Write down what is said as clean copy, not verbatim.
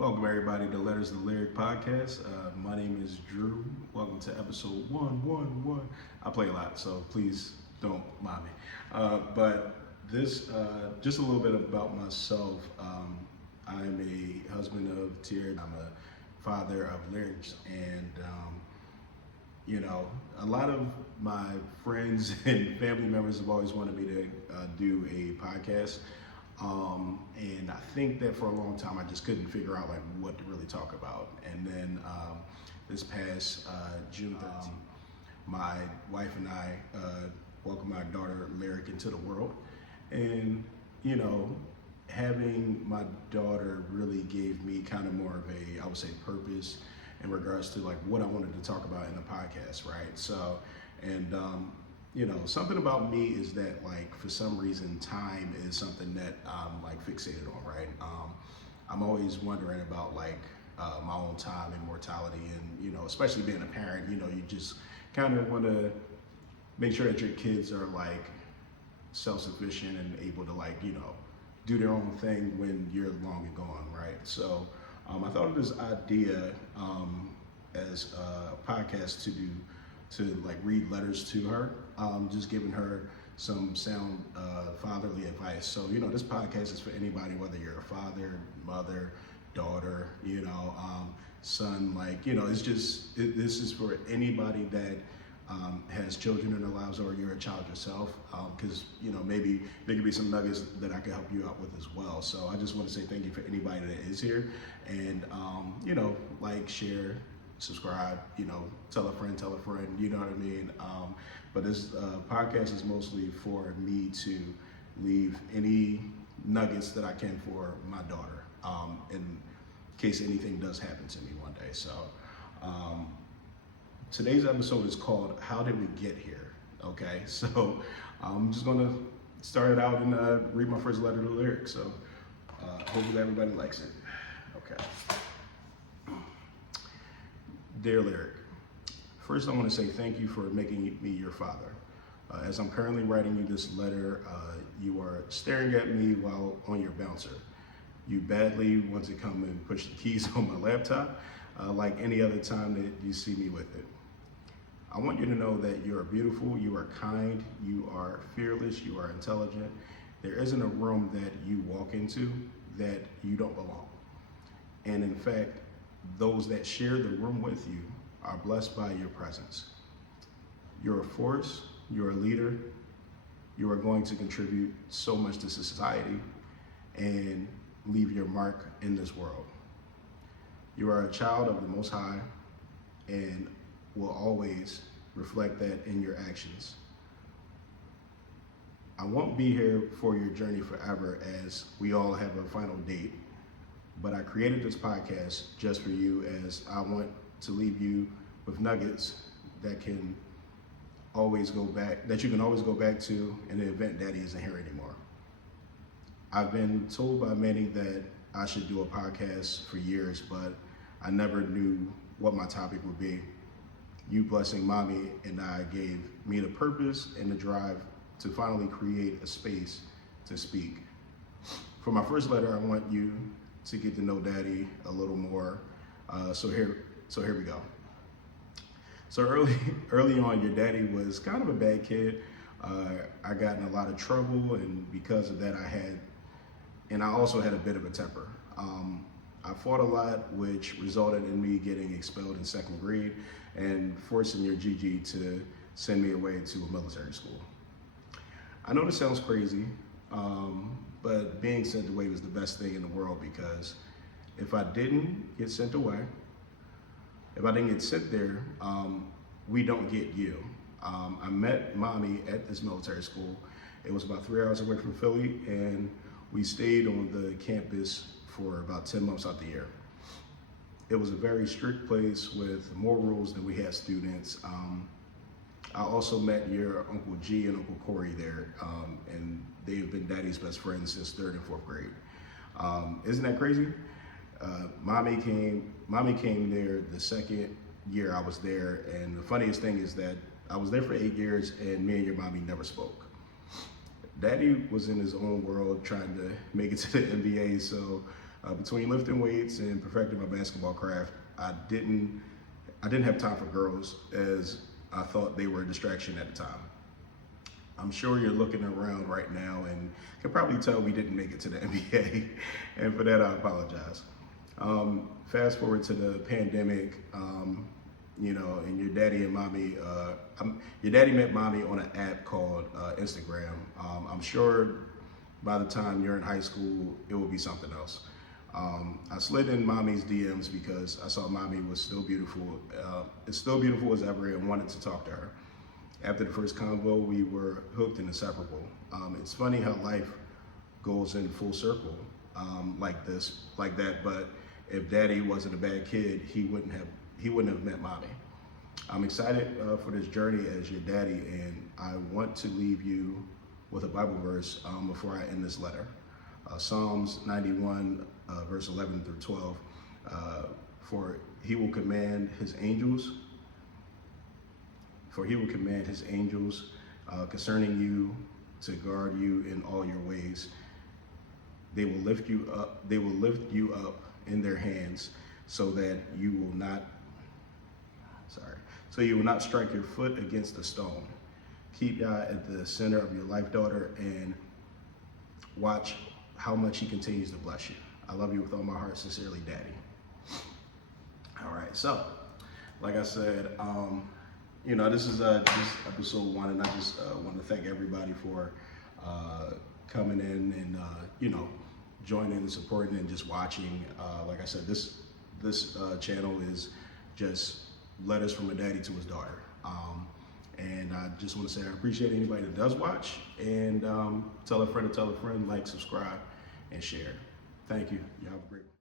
Welcome everybody to Letters to Lyric podcast. My name is Drew. Welcome to episode 111. I play a lot, so please don't mind me. But this, just a little bit about myself. I'm a husband of Tier. I'm a father of lyrics, and a lot of my friends and family members have always wanted me to do a podcast. And I think that for a long time I just couldn't figure out like what to really talk about. And then this past June 13th, my wife and I welcomed our daughter Lyric into the world. And having my daughter really gave me kind of more of a, I would say, purpose in regards to like what I wanted to talk about in the podcast, right? So, and something about me is that like for some reason time is something that I'm like fixated on, right? I'm always wondering about like my own time and mortality, and especially being a parent, you just kind of want to make sure that your kids are like self-sufficient and able to like do their own thing when you're long and gone, right? So I thought of this idea as a podcast to like read letters to her, just giving her some sound fatherly advice. So this podcast is for anybody, whether you're a father, mother, daughter, son. Like it's just this is for anybody that has children in their lives, or you're a child yourself, because maybe there could be some nuggets that I can help you out with as well. So I just want to say thank you for anybody that is here, and like, share, subscribe, tell a friend, you know what I mean? But this podcast is mostly for me to leave any nuggets that I can for my daughter, in case anything does happen to me one day. So today's episode is called How Did We Get Here? Okay, so I'm just gonna start it out and read my first letter to Lyric. So hopefully everybody likes it. Okay. Dear Lyric, first I want to say thank you for making me your father. As I'm currently writing you this letter, you are staring at me while on your bouncer. You badly want to come and push the keys on my laptop, like any other time that you see me with it. I want you to know that you are beautiful, you are kind, you are fearless, you are intelligent. There isn't a room that you walk into that you don't belong. And in fact, those that share the room with you are blessed by your presence. You're a force, you're a leader, you are going to contribute so much to society and leave your mark in this world. You are a child of the Most High and will always reflect that in your actions. I won't be here for your journey forever, as we all have a final date. But I created this podcast just for you, as I want to leave you with nuggets that can always go back, that you can always go back to in the event Daddy isn't here anymore. I've been told by many that I should do a podcast for years, but I never knew what my topic would be. You blessing Mommy and I gave me the purpose and the drive to finally create a space to speak. For my first letter, I want you to get to know Daddy a little more. So here we go. So early on, your daddy was kind of a bad kid. I got in a lot of trouble, and because of that, I also had a bit of a temper. I fought a lot, which resulted in me getting expelled in second grade and forcing your Gigi to send me away to a military school. I know this sounds crazy, but being sent away was the best thing in the world, because if I didn't get sent away, if I didn't get sent there, we don't get you. I met Mommy at this military school. It was about 3 hours away from Philly, and we stayed on the campus for about 10 months out the year. It was a very strict place with more rules than we had students. I also met your Uncle G and Uncle Corey there, and they've been Daddy's best friends since 3rd and 4th grade. Isn't that crazy? Mommy came there the second year I was there, and the funniest thing is that I was there for 8 years, and me and your mommy never spoke. Daddy was in his own world trying to make it to the NBA, so Between lifting weights and perfecting my basketball craft, I didn't have time for girls, as I thought they were a distraction at the time. I'm sure you're looking around right now and can probably tell we didn't make it to the NBA, and for that I apologize. Fast forward to the pandemic, and your daddy and mommy, your daddy met mommy on an app called Instagram. I'm sure by the time you're in high school, it will be something else. I slid in mommy's DMs because I saw mommy was still beautiful, as as ever, and wanted to talk to her. After the first convo, we were hooked and inseparable. It's funny how life goes in full circle like that. But if Daddy wasn't a bad kid, he wouldn't have met Mommy. I'm excited for this journey as your daddy, and I want to leave you with a Bible verse before I end this letter. Psalms 91, verse 11 through 12. For he will command his angels concerning you to guard you in all your ways. They will lift you up in their hands so that you will not strike your foot against a stone. Keep God at the center of your life, daughter, and watch how much he continues to bless you. I love you with all my heart. Sincerely, Daddy. All right, so like I said, this is just episode 1, and I just want to thank everybody for coming in and joining and supporting and just watching. Like I said, this channel is just letters from a daddy to his daughter, and I just want to say I appreciate anybody that does watch, and tell a friend to tell a friend, like, subscribe, and share. Thank you. You have a great one.